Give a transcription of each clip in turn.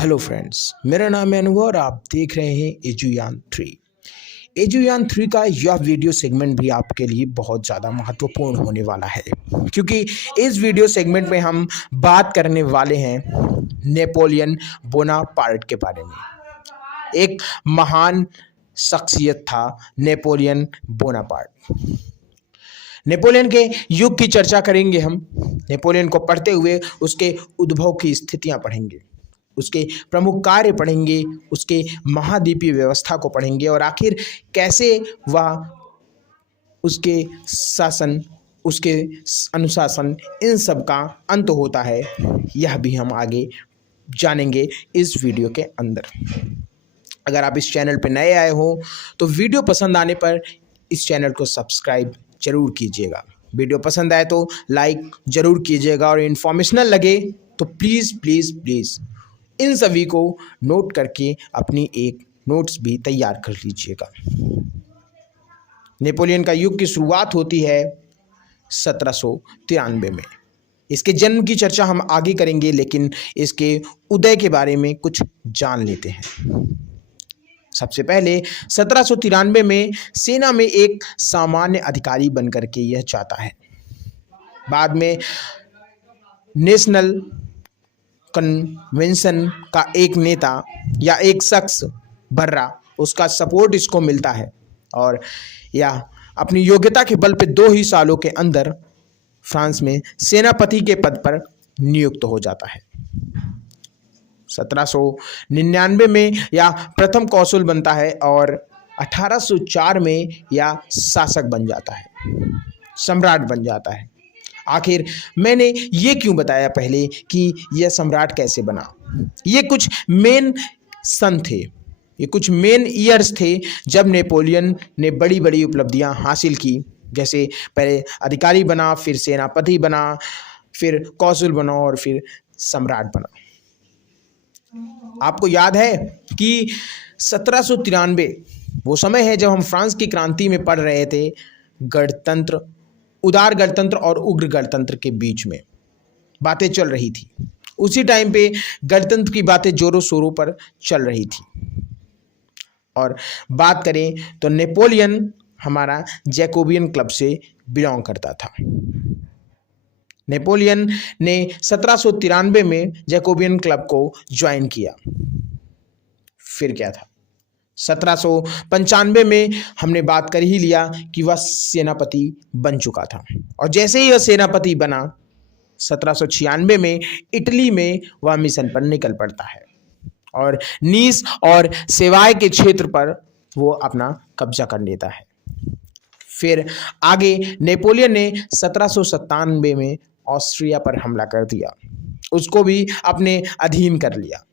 Hello friends, मेरा नाम है अनुभव और आप देख रहे हैं एजुयान 3। एजुयान 3 का यह वीडियो सेगमेंट भी आपके लिए बहुत ज़्यादा महत्वपूर्ण होने वाला है, क्योंकि इस वीडियो सेगमेंट में हम बात करने वाले हैं नेपोलियन बोनापार्ट के बारे में। एक महान शख्सियत था नेपोलियन बोनापार्ट। नेपोलियन के युग की चर्चा करेंगे हम। नेपोलियन को पढ़ते हुए उसके उद्भव की स्थितियां पढ़ेंगे, उसके प्रमुख कार्य पढ़ेंगे, उसके महाद्वीपीय व्यवस्था को पढ़ेंगे और आखिर कैसे वह उसके शासन, उसके अनुशासन, इन सब का अंत होता है, यह भी हम आगे जानेंगे इस वीडियो के अंदर। अगर आप इस चैनल पर नए आए हो तो वीडियो पसंद आने पर इस चैनल को सब्सक्राइब जरूर कीजिएगा। वीडियो पसंद आए तो लाइक जरूर कीजिएगा और इन्फॉर्मेशनल लगे तो प्लीज़ प्लीज़ प्लीज़ इन सभी को नोट करके अपनी एक नोट्स भी तैयार कर लीजिएगा। नेपोलियन का युग की शुरुआत होती है 1793 में। इसके जन्म की चर्चा हम आगे करेंगे, लेकिन इसके उदय के बारे में कुछ जान लेते हैं। सबसे पहले 1793 में सेना में एक सामान्य अधिकारी बनकर के यह चाहता है। बाद में नेशनल कन्वेंशन का एक नेता या एक शख्स बर्रा, उसका सपोर्ट इसको मिलता है और यह अपनी योग्यता के बल पे 2 ही सालों के अंदर फ्रांस में सेनापति के पद पर नियुक्त हो जाता है। 1799 में यह प्रथम कौंसल बनता है और 1804 में यह शासक बन जाता है, सम्राट बन जाता है। आखिर मैंने ये क्यों बताया पहले कि यह सम्राट कैसे बना? ये कुछ मेन सन थे, ये कुछ मेन ईयर्स थे जब नेपोलियन ने बड़ी बड़ी उपलब्धियां हासिल की। जैसे पहले अधिकारी बना, फिर सेनापति बना, फिर कौंसल बना और फिर सम्राट बना। आपको याद है कि 1793 वो समय है जब हम फ्रांस की क्रांति में पढ़ रहे थे। गणतंत्र, उदार गणतंत्र और उग्र गणतंत्र के बीच में बातें चल रही थी। उसी टाइम पे गणतंत्र की बातें जोरों शोरों पर चल रही थी। और बात करें तो नेपोलियन हमारा जैकोबियन क्लब से बिलोंग करता था। नेपोलियन ने 1793 में जैकोबियन क्लब को ज्वाइन किया। फिर क्या था? 1795 में हमने बात कर ही लिया कि वह सेनापति बन चुका था और जैसे ही वह सेनापति बना 1796 में इटली में वह मिशन पर निकल पड़ता है और नीस और सेवाय के क्षेत्र पर वो अपना कब्जा कर लेता है। फिर आगे नेपोलियन ने 1797 में ऑस्ट्रिया पर हमला कर दिया, उसको भी अपने अधीन कर लिया।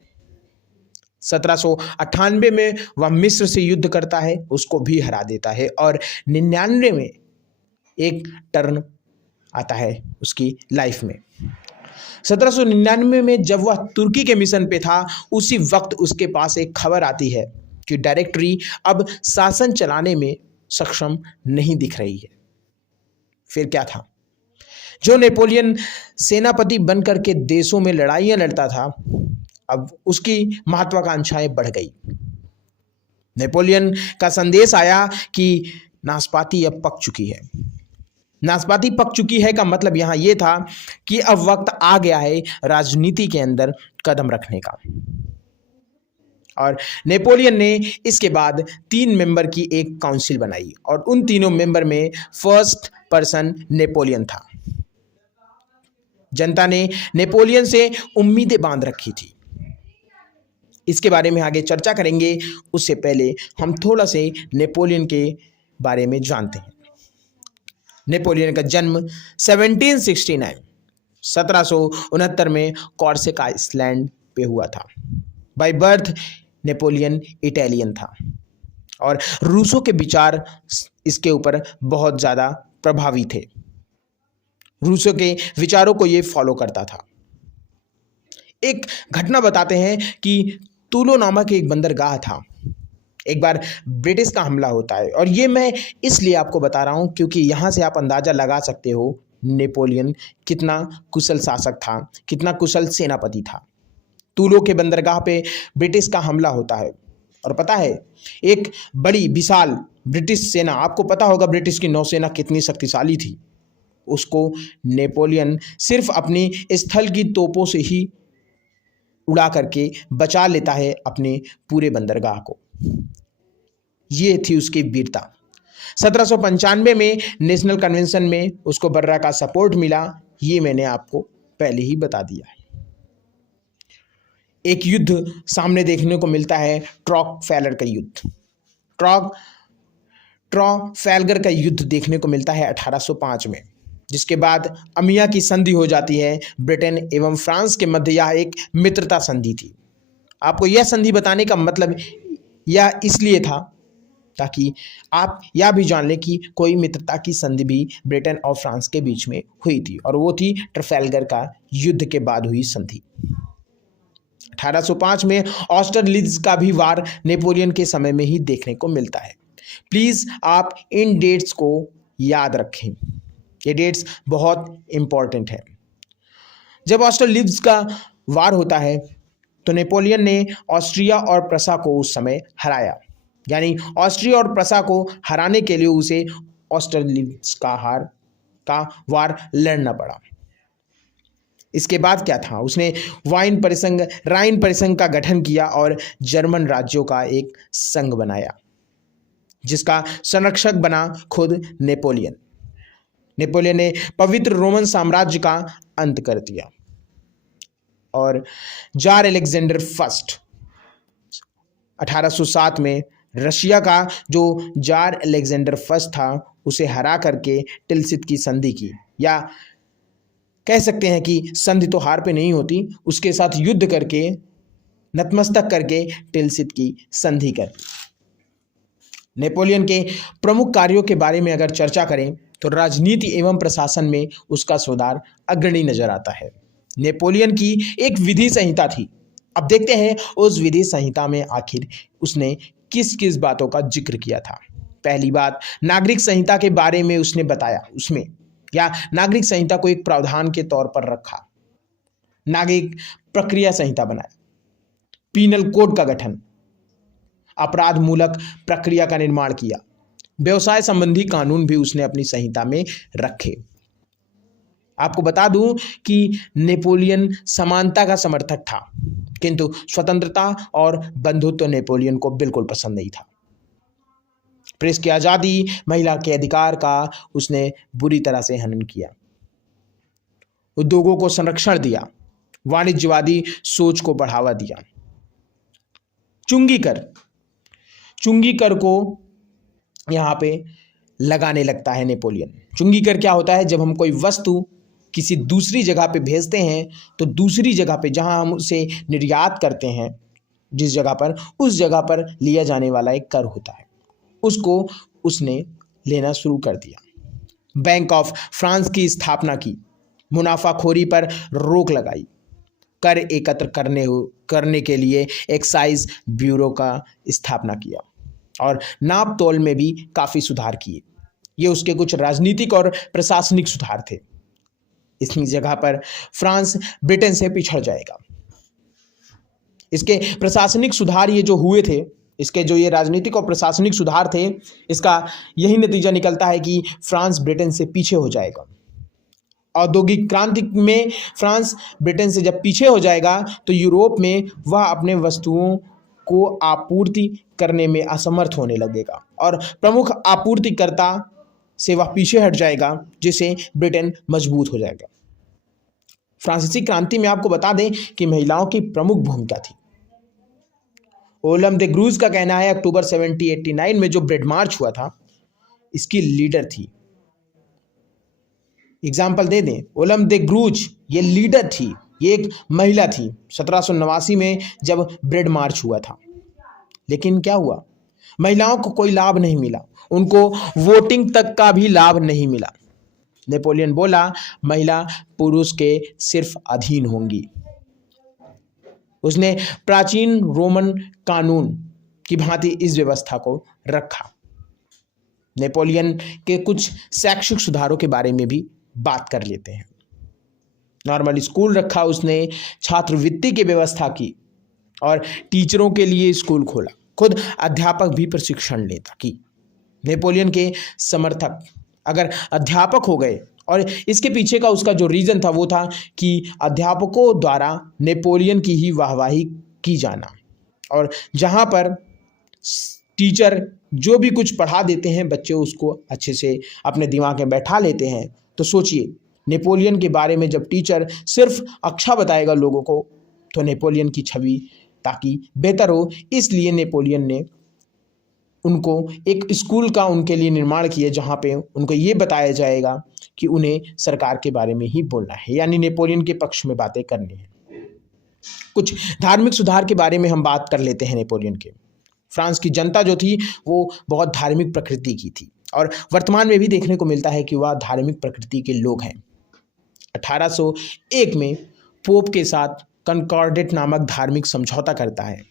1798 में वह मिस्र से युद्ध करता है, उसको भी हरा देता है और 99 में एक टर्न आता है उसकी लाइफ में। 1799 में जब वह तुर्की के मिशन पे था, उसी वक्त उसके पास एक खबर आती है कि डायरेक्टरी अब शासन चलाने में सक्षम नहीं दिख रही है। फिर क्या था? जो नेपोलियन सेनापति बनकर के देशों में लड़ाइयां लड़ता था, अब उसकी महत्वाकांक्षाएं बढ़ गई। नेपोलियन का संदेश आया कि नाशपाती अब पक चुकी है। नाशपाती पक चुकी है का मतलब यहाँ ये था कि अब वक्त आ गया है राजनीति के अंदर कदम रखने का। और नेपोलियन ने इसके बाद 3 मेंबर की एक काउंसिल बनाई और उन तीनों मेंबर में फर्स्ट पर्सन नेपोलियन था। जनता ने नेपोलियन से उम्मीदें बांध रखी थी। इसके बारे में आगे चर्चा करेंगे, उससे पहले हम थोड़ा से नेपोलियन के बारे में जानते हैं। नेपोलियन का जन्म 1769 में कॉर्सिका आइसलैंड पे हुआ था। बाय बर्थ नेपोलियन इटालियन था और रूसों के विचार इसके ऊपर बहुत ज़्यादा प्रभावी थे। रूसों के विचारों को ये फॉलो करता था। एक घटना बताते हैं कि तुलो नामक एक बंदरगाह था। एक बार ब्रिटिश का हमला होता है और ये मैं इसलिए आपको बता रहा हूँ क्योंकि यहाँ से आप अंदाज़ा लगा सकते हो नेपोलियन कितना कुशल शासक था, कितना कुशल सेनापति था। टूलो के बंदरगाह पे ब्रिटिश का हमला होता है और पता है एक बड़ी विशाल ब्रिटिश सेना, आपको पता होगा ब्रिटिश की नौसेना कितनी शक्तिशाली थी, उसको नेपोलियन सिर्फ अपनी स्थल की तोपों से ही उड़ा करके बचा लेता है अपने पूरे बंदरगाह को। ये थी उसकी वीरता। 1795 में नेशनल कन्वेंशन में उसको बर्रा का सपोर्ट मिला, ये मैंने आपको पहले ही बता दिया है। एक युद्ध सामने देखने को मिलता है, ट्रॉफैलगर का युद्ध। ट्रॉफैलगर का युद्ध देखने को मिलता है 1805 में, जिसके बाद अमिया की संधि हो जाती है ब्रिटेन एवं फ्रांस के मध्य। यह एक मित्रता संधि थी। आपको यह संधि बताने का मतलब यह इसलिए था ताकि आप यह भी जान लें कि कोई मित्रता की संधि भी ब्रिटेन और फ्रांस के बीच में हुई थी, और वो थी ट्रफैल्गर का युद्ध के बाद हुई संधि। 1805 में ऑस्टरलिट्ज का भी वार नेपोलियन के समय में ही देखने को मिलता है। प्लीज़ आप इन डेट्स को याद रखें, ये डेट्स बहुत इंपॉर्टेंट है। जब ऑस्टरलिट्ज का वार होता है तो नेपोलियन ने ऑस्ट्रिया और प्रसा को उस समय हराया, यानी ऑस्ट्रिया और प्रसा को हराने के लिए उसे ऑस्टरलिट्ज का वार लड़ना पड़ा। इसके बाद क्या था, उसने राइन परिसंघ का गठन किया और जर्मन राज्यों का एक संघ बनाया, जिसका संरक्षक बना खुद नेपोलियन। नेपोलियन ने पवित्र रोमन साम्राज्य का अंत कर दिया और जार अलेक्जेंडर फर्स्ट 1807 में रशिया का जो जार अलेक्जेंडर फर्स्ट था उसे हरा करके टिलसित की संधि की, या कह सकते हैं कि संधि तो हार पे नहीं होती, उसके साथ युद्ध करके नतमस्तक करके टिलसित की संधि कर। नेपोलियन के प्रमुख कार्यों के बारे में अगर चर्चा करें तो राजनीति एवं प्रशासन में उसका सुधार अग्रणी नजर आता है। नेपोलियन की एक विधि संहिता थी। अब देखते हैं उस विधि संहिता में आखिर उसने किस किस बातों का जिक्र किया था। पहली बात, नागरिक संहिता के बारे में उसने बताया, उसमें या नागरिक संहिता को एक प्रावधान के तौर पर रखा। नागरिक प्रक्रिया संहिता बनाया, पीनल कोड का गठन, अपराध मूलक प्रक्रिया का निर्माण किया, व्यवसाय संबंधी कानून भी उसने अपनी संहिता में रखे। आपको बता दूं कि नेपोलियन समानता का समर्थक था, किंतु स्वतंत्रता और बंधुत्व नेपोलियन को बिल्कुल पसंद नहीं था। प्रेस की आज़ादी, महिला के अधिकार का उसने बुरी तरह से हनन किया, उद्योगों को संरक्षण दिया, वाणिज्यवादी सोच को बढ़ावा दिया। चुंगी कर को यहाँ पे लगाने लगता है नेपोलियन। चुंगी कर क्या होता है, जब हम कोई वस्तु किसी दूसरी जगह पे भेजते हैं तो दूसरी जगह पे जहाँ हम उसे निर्यात करते हैं, जिस जगह पर, उस जगह पर लिया जाने वाला एक कर होता है, उसको उसने लेना शुरू कर दिया। बैंक ऑफ फ्रांस की स्थापना की, मुनाफाखोरी पर रोक लगाई, कर एकत्र करने के लिए एक्साइज ब्यूरो का स्थापना किया और नाप तोल में भी काफ़ी सुधार किए। ये उसके कुछ राजनीतिक और प्रशासनिक सुधार थे। इस जगह पर फ्रांस ब्रिटेन से पिछड़ जाएगा। इसके प्रशासनिक सुधार ये जो हुए थे, इसके जो ये राजनीतिक और प्रशासनिक सुधार थे, इसका यही नतीजा निकलता है कि फ्रांस ब्रिटेन से पीछे हो जाएगा। औद्योगिक क्रांति में फ्रांस ब्रिटेन से जब पीछे हो जाएगा तो यूरोप में वह अपने वस्तुओं को आपूर्ति करने में असमर्थ होने लगेगा और प्रमुख आपूर्तिकर्ता से वह पीछे हट जाएगा, जिससे ब्रिटेन मजबूत हो जाएगा। फ्रांसीसी क्रांति में आपको बता दें कि महिलाओं की प्रमुख भूमिका थी। ओलम दे ग्रूज का कहना है अक्टूबर 1789 में जो ब्रेड मार्च हुआ था, इसकी लीडर थी। एग्जाम्पल दे दें, ओलम दे ग्रूज ये लीडर थी, ये एक महिला थी 1789 में जब ब्रेड मार्च हुआ था। लेकिन क्या हुआ, महिलाओं को कोई लाभ नहीं मिला, उनको वोटिंग तक का भी लाभ नहीं मिला। नेपोलियन बोला महिला पुरुष के सिर्फ अधीन होंगी। उसने प्राचीन रोमन कानून की भांति इस व्यवस्था को रखा। नेपोलियन के कुछ शैक्षिक सुधारों के बारे में भी बात कर लेते हैं। नॉर्मल स्कूल रखा उसने, छात्रवृत्ति की व्यवस्था की और टीचरों के लिए स्कूल खोला, खुद अध्यापक भी प्रशिक्षण लेता कि नेपोलियन के समर्थक अगर अध्यापक हो गए, और इसके पीछे का उसका जो रीज़न था वो था कि अध्यापकों द्वारा नेपोलियन की ही वाहवाही की जाना, और जहाँ पर टीचर जो भी कुछ पढ़ा देते हैं बच्चे उसको अच्छे से अपने दिमाग में बैठा लेते हैं। तो सोचिए नेपोलियन के बारे में जब टीचर सिर्फ अच्छा बताएगा लोगों को तो नेपोलियन की छवि ताकि बेहतर हो, इसलिए नेपोलियन ने उनको एक स्कूल का उनके लिए निर्माण किया जहाँ पे उनको ये बताया जाएगा कि उन्हें सरकार के बारे में ही बोलना है, यानी नेपोलियन के पक्ष में बातें करनी है। कुछ धार्मिक सुधार के बारे में हम बात कर लेते हैं नेपोलियन के। फ्रांस की जनता जो थी वो बहुत धार्मिक प्रकृति की थी और वर्तमान में भी देखने को मिलता है कि वह धार्मिक प्रकृति के लोग हैं। 1801 में पोप के साथ कनकॉर्डेट नामक धार्मिक समझौता करता है।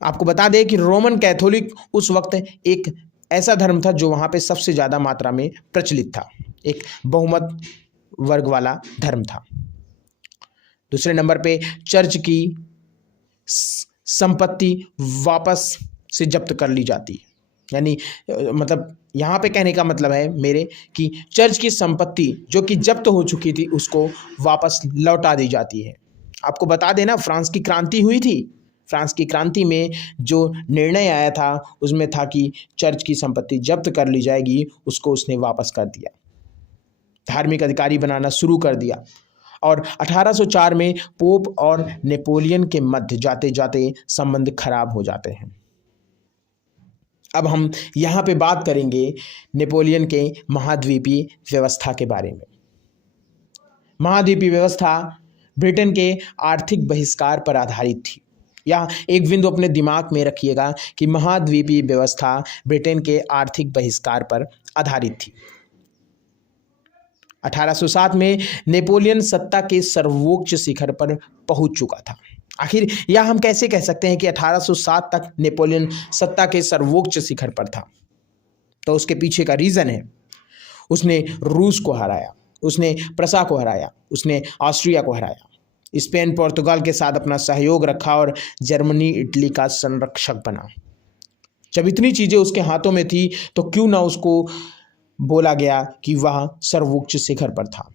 आपको बता दें कि रोमन कैथोलिक उस वक्त एक ऐसा धर्म था जो वहाँ पे सबसे ज़्यादा मात्रा में प्रचलित था, एक बहुमत वर्ग वाला धर्म था। दूसरे नंबर पे चर्च की संपत्ति वापस से जब्त कर ली जाती, यानी मतलब यहाँ पे कहने का मतलब है मेरे कि चर्च की संपत्ति जो कि जब्त हो चुकी थी उसको वापस लौटा दी जाती है। आपको बता देना फ्रांस की क्रांति हुई थी, फ्रांस की क्रांति में जो निर्णय आया था उसमें था कि चर्च की संपत्ति जब्त कर ली जाएगी, उसको उसने वापस कर दिया, धार्मिक अधिकारी बनाना शुरू कर दिया। और 1804 में पोप और नेपोलियन के मध्य जाते जाते संबंध खराब हो जाते हैं। अब हम यहाँ पे बात करेंगे नेपोलियन के महाद्वीपीय व्यवस्था के बारे में। महाद्वीपीय व्यवस्था ब्रिटेन के आर्थिक बहिष्कार पर आधारित थी। यहाँ एक बिंदु अपने दिमाग में रखिएगा कि महाद्वीपीय व्यवस्था ब्रिटेन के आर्थिक बहिष्कार पर आधारित थी। 1807 में नेपोलियन सत्ता के सर्वोच्च शिखर पर पहुंच चुका था। आखिर यह हम कैसे कह सकते हैं कि 1807 तक नेपोलियन सत्ता के सर्वोच्च शिखर पर था? तो उसके पीछे का रीज़न है, उसने रूस को हराया, उसने प्रसा को हराया, उसने ऑस्ट्रिया को हराया, स्पेन पुर्तगाल के साथ अपना सहयोग रखा और जर्मनी इटली का संरक्षक बना। जब इतनी चीज़ें उसके हाथों में थी तो क्यों ना उसको बोला गया कि वह सर्वोच्च शिखर पर था।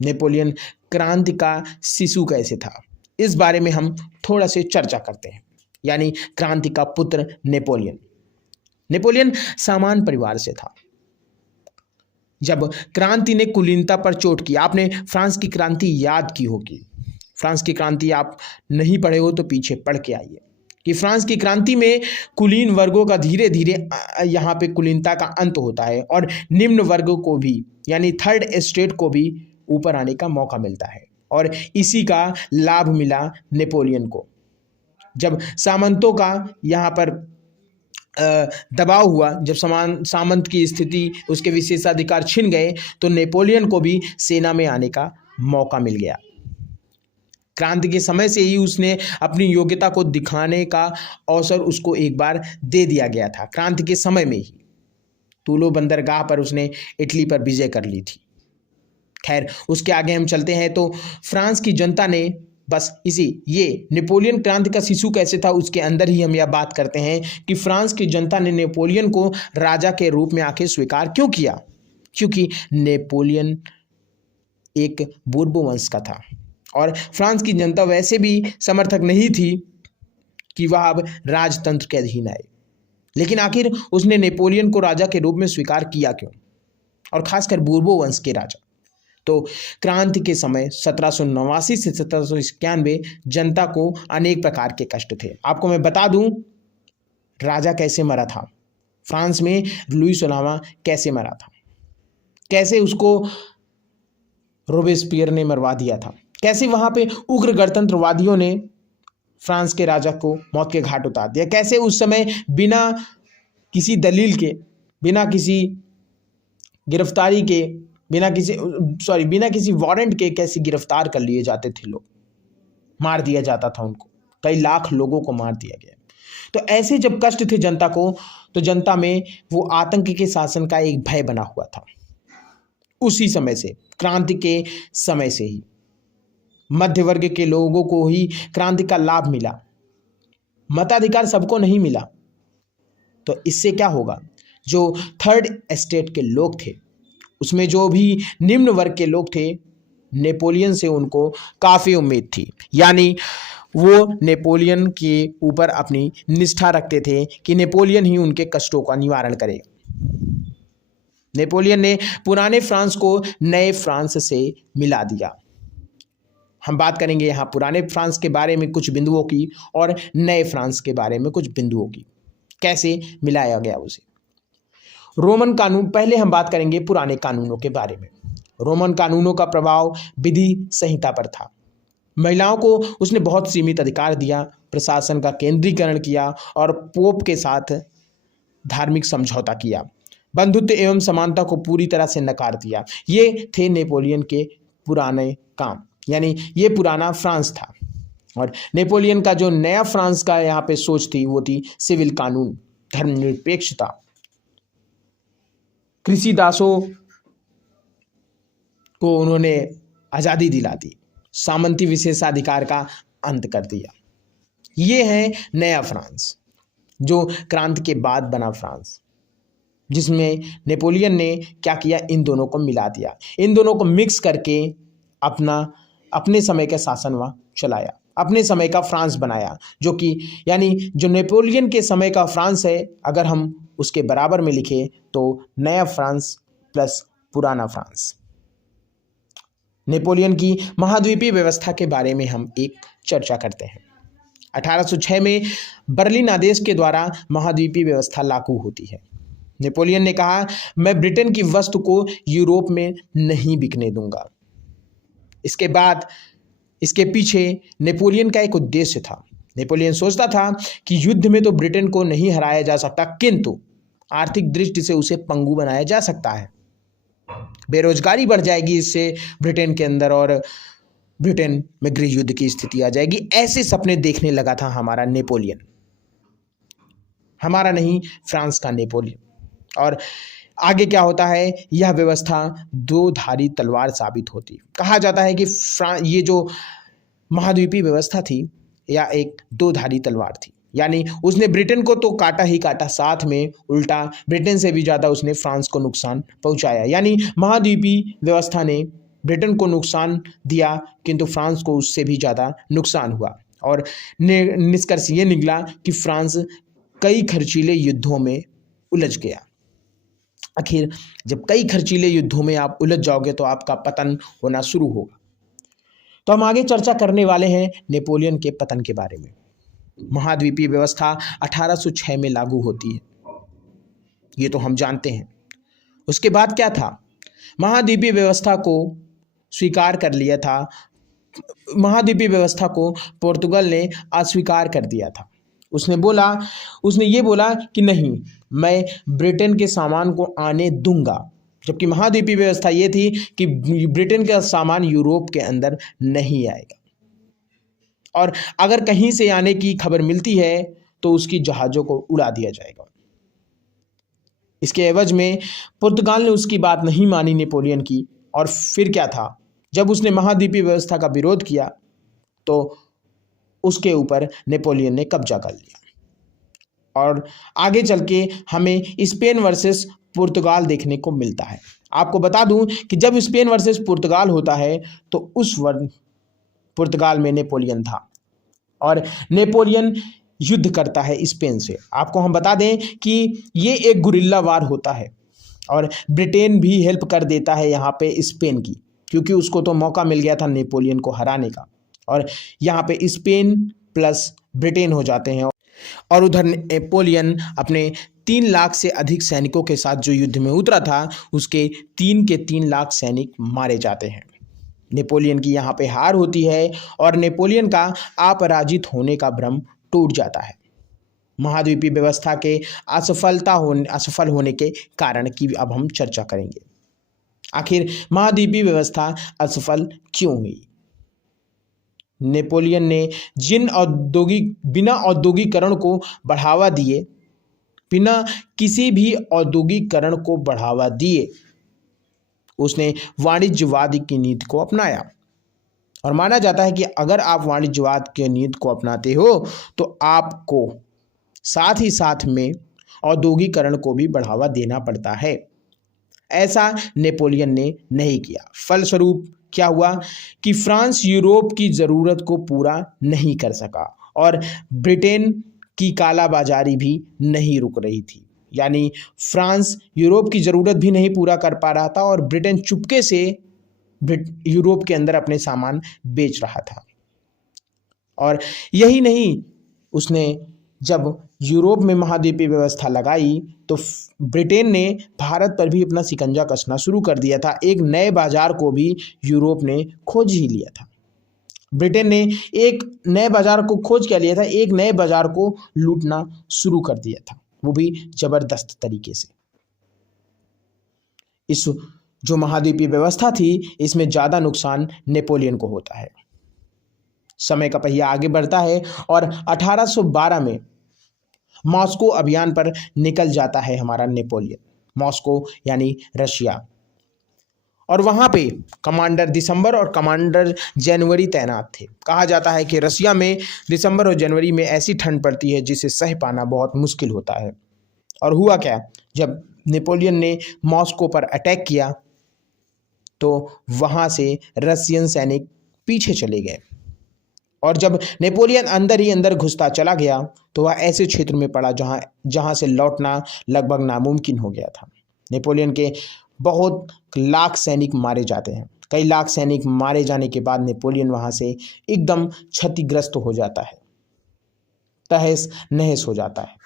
नेपोलियन क्रांति का शिशु कैसे था, इस बारे में हम थोड़ा से चर्चा करते हैं। यानी क्रांति का पुत्र नेपोलियन। नेपोलियन सामान्य परिवार से था। जब क्रांति ने कुलीनता पर चोट की, आपने फ्रांस की क्रांति याद की होगी, फ्रांस की क्रांति आप नहीं पढ़े हो तो पीछे पढ़ के आइए कि फ्रांस की क्रांति में कुलीन वर्गों का धीरे धीरे यहाँ पे कुलीनता का अंत होता है और निम्न वर्गों को भी यानी थर्ड एस्टेट को भी ऊपर आने का मौका मिलता है, और इसी का लाभ मिला नेपोलियन को। जब सामंतों का यहाँ पर दबाव हुआ, जब सामंत की स्थिति, उसके विशेषाधिकार छिन गए तो नेपोलियन को भी सेना में आने का मौका मिल गया। क्रांति के समय से ही उसने अपनी योग्यता को दिखाने का अवसर उसको एक बार दे दिया गया था। क्रांति के समय में ही टूलो बंदरगाह पर उसने इटली पर विजय कर ली थी। खैर उसके आगे हम चलते हैं तो फ्रांस की जनता ने बस ये नेपोलियन क्रांति का शिशु कैसे था उसके अंदर ही हम यह बात करते हैं कि फ्रांस की जनता ने नेपोलियन को राजा के रूप में आके स्वीकार क्यों किया? क्योंकि नेपोलियन एक बूर्बो वंश का था और फ्रांस की जनता वैसे भी समर्थक नहीं थी कि वह अब राजतंत्र के अधीन आए। लेकिन आखिर उसने नेपोलियन को राजा के रूप में स्वीकार किया क्यों, और खासकर बूर्बो वंश के राजा? तो क्रांति के समय 1789 से 1791 जनता को अनेक प्रकार के कष्ट थे। आपको मैं बता दूं राजा कैसे मरा था, फ्रांस में लुई 16वां कैसे मरा था, कैसे उसको रोबेस्पियर ने मरवा दिया था, कैसे वहाँ पे उग्र गणतंत्रवादियों ने फ्रांस के राजा को मौत के घाट उतार दिया, कैसे उस समय बिना किसी दलील के, बिना किसी गिरफ्तारी के, बिना किसी वारंट के कैसे गिरफ्तार कर लिए जाते थे लोग, मार दिया जाता था उनको, कई लाख लोगों को मार दिया गया। तो ऐसे जब कष्ट थे जनता को, तो जनता में वो आतंक के शासन का एक भय बना हुआ था। उसी समय से, क्रांति के समय से ही मध्य वर्ग के लोगों को ही क्रांति का लाभ मिला, मताधिकार सबको नहीं मिला। तो इससे क्या होगा, जो थर्ड एस्टेट के लोग थे, उसमें जो भी निम्न वर्ग के लोग थे, नेपोलियन से उनको काफ़ी उम्मीद थी। यानी वो नेपोलियन के ऊपर अपनी निष्ठा रखते थे कि नेपोलियन ही उनके कष्टों का निवारण करेगा। नेपोलियन ने पुराने फ्रांस को नए फ्रांस से मिला दिया। हम बात करेंगे यहाँ पुराने फ्रांस के बारे में कुछ बिंदुओं की और नए फ्रांस के बारे में कुछ बिंदुओं की, कैसे मिलाया गया उसे। रोमन कानून, पहले हम बात करेंगे पुराने कानूनों के बारे में। रोमन कानूनों का प्रभाव विधि संहिता पर था। महिलाओं को उसने बहुत सीमित अधिकार दिया, प्रशासन का केंद्रीकरण किया और पोप के साथ धार्मिक समझौता किया, बंधुत्व एवं समानता को पूरी तरह से नकार दिया। ये थे नेपोलियन के पुराने काम, यानी ये पुराना फ्रांस था। और नेपोलियन का जो नया फ्रांस का यहाँ पे सोच थी वो थी सिविल कानून, धर्मनिरपेक्षता, कृषि दासों को उन्होंने आज़ादी दिला दी, सामंती विशेषाधिकार का अंत कर दिया। ये है नया फ्रांस, जो क्रांति के बाद बना फ्रांस, जिसमें नेपोलियन ने क्या किया, इन दोनों को मिला दिया, इन दोनों को मिक्स करके अपने समय का शासन वहाँ चलाया, अपने समय का फ्रांस बनाया, जो कि यानी जो नेपोलियन के समय का फ्रांस है, अगर हम उसके बराबर में लिखें तो नया फ्रांस प्लस पुराना फ्रांस। नेपोलियन की महाद्वीपीय व्यवस्था के बारे में हम एक चर्चा करते हैं। 1806 में बर्लिन आदेश के द्वारा महाद्वीपीय व्यवस्था लागू होती है। नेपोलियन ने कहा, मैं ब्रिटेन की वस्तु को यूरोप में नहीं बिकने दूंगा। इसके बाद इसके पीछे नेपोलियन का एक उद्देश्य था। नेपोलियन सोचता था कि युद्ध में तो ब्रिटेन को नहीं हराया जा सकता, किंतु आर्थिक दृष्टि से उसे पंगु बनाया जा सकता है। बेरोजगारी बढ़ जाएगी इससे ब्रिटेन के अंदर और ब्रिटेन में गृह युद्ध की स्थिति आ जाएगी। ऐसे सपने देखने लगा था हमारा नेपोलियन, हमारा नहीं, फ्रांस का नेपोलियन। और आगे क्या होता है, यह व्यवस्था दो धारी तलवार साबित होती। कहा जाता है कि ये जो महाद्वीपीय व्यवस्था थी या एक दो धारी तलवार थी, यानी उसने ब्रिटेन को तो काटा ही काटा, साथ में उल्टा ब्रिटेन से भी ज़्यादा उसने फ्रांस को नुकसान पहुंचाया। यानी महाद्वीपीय व्यवस्था ने ब्रिटेन को नुकसान दिया, किंतु फ्रांस को उससे भी ज़्यादा नुकसान हुआ। और निष्कर्ष ये निकला कि फ्रांस कई खर्चीले युद्धों में उलझ गया। आखिर जब कई खर्चीले युद्धों में आप उलझ जाओगे तो आपका पतन होना शुरू होगा। तो हम आगे चर्चा करने वाले हैं नेपोलियन के पतन के बारे में। महाद्वीपीय व्यवस्था 1806 में लागू होती है, ये तो हम जानते हैं। उसके बाद क्या था, महाद्वीपीय व्यवस्था को स्वीकार कर लिया था, महाद्वीपीय व्यवस्था को पोर्तुगल ने अस्वीकार कर दिया था। उसने ये बोला कि नहीं, मैं ब्रिटेन के सामान को आने दूंगा, जबकि महाद्वीपीय व्यवस्था ये थी कि ब्रिटेन का सामान यूरोप के अंदर नहीं आएगा, और अगर कहीं से आने की खबर मिलती है तो उसकी जहाज़ों को उड़ा दिया जाएगा। इसके एवज में पुर्तगाल ने उसकी बात नहीं मानी नेपोलियन की, और फिर क्या था, जब उसने महाद्वीपीय व्यवस्था का विरोध किया तो उसके ऊपर नेपोलियन ने कब्जा कर लिया। और आगे चल के हमें स्पेन वर्सेस पुर्तगाल देखने को मिलता है। आपको बता दूं कि जब स्पेन वर्सेस पुर्तगाल होता है तो उस वक्त पुर्तगाल में नेपोलियन था और नेपोलियन युद्ध करता है स्पेन से। आपको हम बता दें कि ये एक गुरिल्ला वार होता है और ब्रिटेन भी हेल्प कर देता है यहाँ पे स्पेन की, क्योंकि उसको तो मौका मिल गया था नेपोलियन को हराने का, और यहाँ पे स्पेन प्लस ब्रिटेन हो जाते हैं। और उधर नेपोलियन अपने 3 लाख से अधिक सैनिकों के साथ जो युद्ध में उतरा था, उसके 3 के 3 लाख सैनिक मारे जाते हैं। नेपोलियन की यहाँ पे हार होती है और नेपोलियन का अपराजित होने का भ्रम टूट जाता है। महाद्वीपीय व्यवस्था के असफल होने के कारण की अब हम चर्चा करेंगे। आखिर महाद्वीपीय व्यवस्था असफल क्यों हुई? नेपोलियन ने बिना औद्योगिकरण को बढ़ावा दिए, बिना किसी भी औद्योगिकरण को बढ़ावा दिए उसने वाणिज्यवाद की नीति को अपनाया और माना जाता है कि अगर आप वाणिज्यवाद की नीति को अपनाते हो तो आपको साथ ही साथ में औद्योगिकरण को भी बढ़ावा देना पड़ता है। ऐसा नेपोलियन ने नहीं किया। फलस्वरूप क्या हुआ कि फ्रांस यूरोप की ज़रूरत को पूरा नहीं कर सका और ब्रिटेन की कालाबाजारी भी नहीं रुक रही थी। यानी फ्रांस यूरोप की ज़रूरत भी नहीं पूरा कर पा रहा था और ब्रिटेन चुपके से यूरोप के अंदर अपने सामान बेच रहा था। और यही नहीं, उसने जब यूरोप में महाद्वीपीय व्यवस्था लगाई तो ब्रिटेन ने भारत पर भी अपना शिकंजा कसना शुरू कर दिया था। एक नए बाजार को भी यूरोप ने खोज ही लिया था। ब्रिटेन ने एक नए बाजार को खोज क्या लिया था, एक नए बाजार को लूटना शुरू कर दिया था, वो भी जबरदस्त तरीके से। इस जो महाद्वीपीय व्यवस्था थी इसमें ज़्यादा नुकसान नेपोलियन को होता है। समय का पहिया आगे बढ़ता है और 1812 में मॉस्को अभियान पर निकल जाता है हमारा नेपोलियन। मॉस्को यानी रशिया, और वहाँ पे कमांडर दिसंबर और कमांडर जनवरी तैनात थे। कहा जाता है कि रशिया में दिसंबर और जनवरी में ऐसी ठंड पड़ती है जिसे सह पाना बहुत मुश्किल होता है। और हुआ क्या, जब नेपोलियन ने मॉस्को पर अटैक किया तो वहाँ से रशियन सैनिक पीछे चले गए और जब नेपोलियन अंदर ही अंदर घुसता चला गया तो वह ऐसे क्षेत्र में पड़ा जहाँ से लौटना लगभग नामुमकिन हो गया था। नेपोलियन के बहुत लाख सैनिक मारे जाते हैं। कई लाख सैनिक मारे जाने के बाद नेपोलियन वहाँ से एकदम क्षतिग्रस्त हो जाता है, तहस नहस हो जाता है।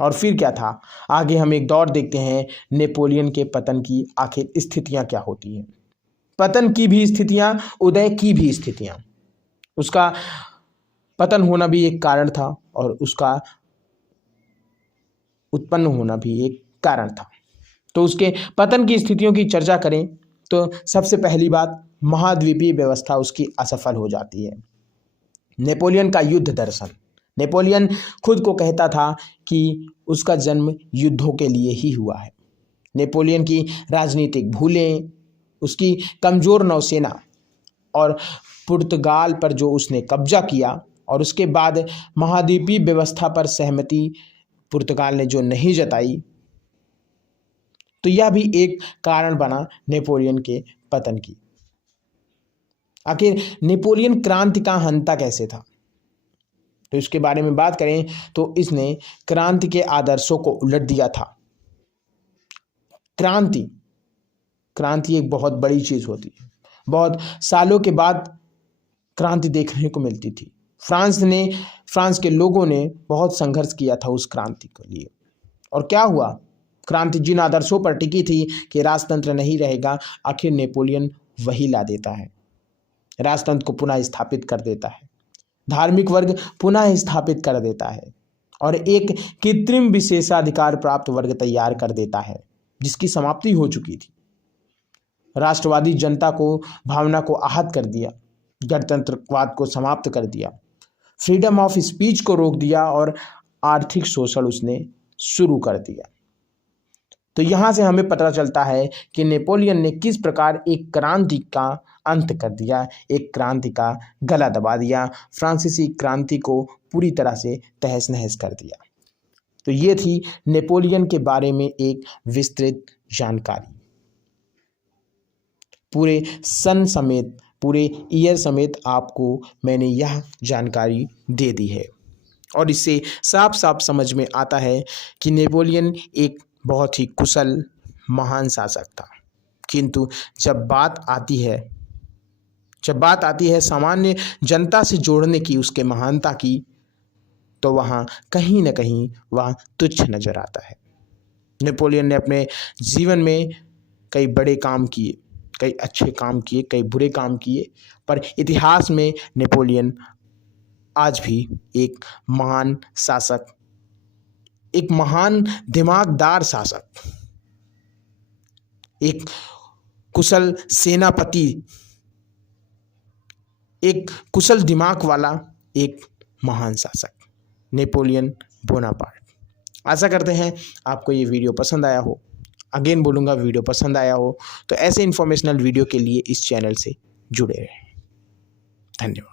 और फिर क्या था, आगे हम एक दौर देखते हैं नेपोलियन के पतन की आखिर स्थितियां क्या होती हैं। पतन की भी स्थितियां, उदय की भी स्थितियां। उसका पतन होना भी एक कारण था और उसका उत्पन्न होना भी एक कारण था। तो उसके पतन की स्थितियों की चर्चा करें तो सबसे पहली बात, महाद्वीपीय व्यवस्था उसकी असफल हो जाती है। नेपोलियन का युद्ध दर्शन। नेपोलियन खुद को कहता था कि उसका जन्म युद्धों के लिए ही हुआ है। नेपोलियन की राजनीतिक भूलें, उसकी कमज़ोर नौसेना और पुर्तगाल पर जो उसने कब्जा किया और उसके बाद महाद्वीपीय व्यवस्था पर सहमति पुर्तगाल ने जो नहीं जताई, तो यह भी एक कारण बना नेपोलियन के पतन की। आखिर नेपोलियन क्रांति का हंता कैसे था, तो इसके बारे में बात करें तो इसने क्रांति के आदर्शों को उलट दिया था। क्रांति एक बहुत बड़ी चीज़ होती है। बहुत सालों के बाद क्रांति देखने को मिलती थी। फ्रांस के लोगों ने बहुत संघर्ष किया था उस क्रांति के लिए। और क्या हुआ, क्रांति जिन आदर्शों पर टिकी थी कि राजतंत्र नहीं रहेगा, आखिर नेपोलियन वही ला देता है। राजतंत्र को पुनः स्थापित कर देता है, धार्मिक वर्ग पुनः स्थापित कर देता है और एक कृत्रिम विशेषाधिकार प्राप्त वर्ग तैयार कर देता है जिसकी समाप्ति हो चुकी थी। राष्ट्रवादी जनता को भावना को आहत कर दिया, गणतंत्रवाद को समाप्त कर दिया, फ्रीडम ऑफ स्पीच को रोक दिया और आर्थिक शोषण उसने शुरू कर दिया। तो यहाँ से हमें पता चलता है कि नेपोलियन ने किस प्रकार एक क्रांति का अंत कर दिया, एक क्रांति का गला दबा दिया, फ्रांसीसी क्रांति को पूरी तरह से तहस नहस कर दिया। तो ये थी नेपोलियन के बारे में एक विस्तृत जानकारी। पूरे सन समेत, पूरे ईयर समेत आपको मैंने यह जानकारी दे दी है और इससे साफ साफ समझ में आता है कि नेपोलियन एक बहुत ही कुशल महान शासक था। किंतु जब बात आती है सामान्य जनता से जोड़ने की, उसके महानता की, तो वहाँ कहीं न कहीं वह तुच्छ नजर आता है। नेपोलियन ने अपने जीवन में कई बड़े काम किए, कई अच्छे काम किए, कई बुरे काम किए, पर इतिहास में नेपोलियन आज भी एक महान शासक, एक महान दिमागदार शासक, एक कुशल सेनापति, एक कुशल दिमाग वाला एक महान शासक, नेपोलियन बोनापार्ट। आशा करते हैं आपको ये वीडियो पसंद आया हो। अगेन बोलूँगा वीडियो पसंद आया हो तो ऐसे इन्फॉर्मेशनल वीडियो के लिए इस चैनल से जुड़े रहें। धन्यवाद।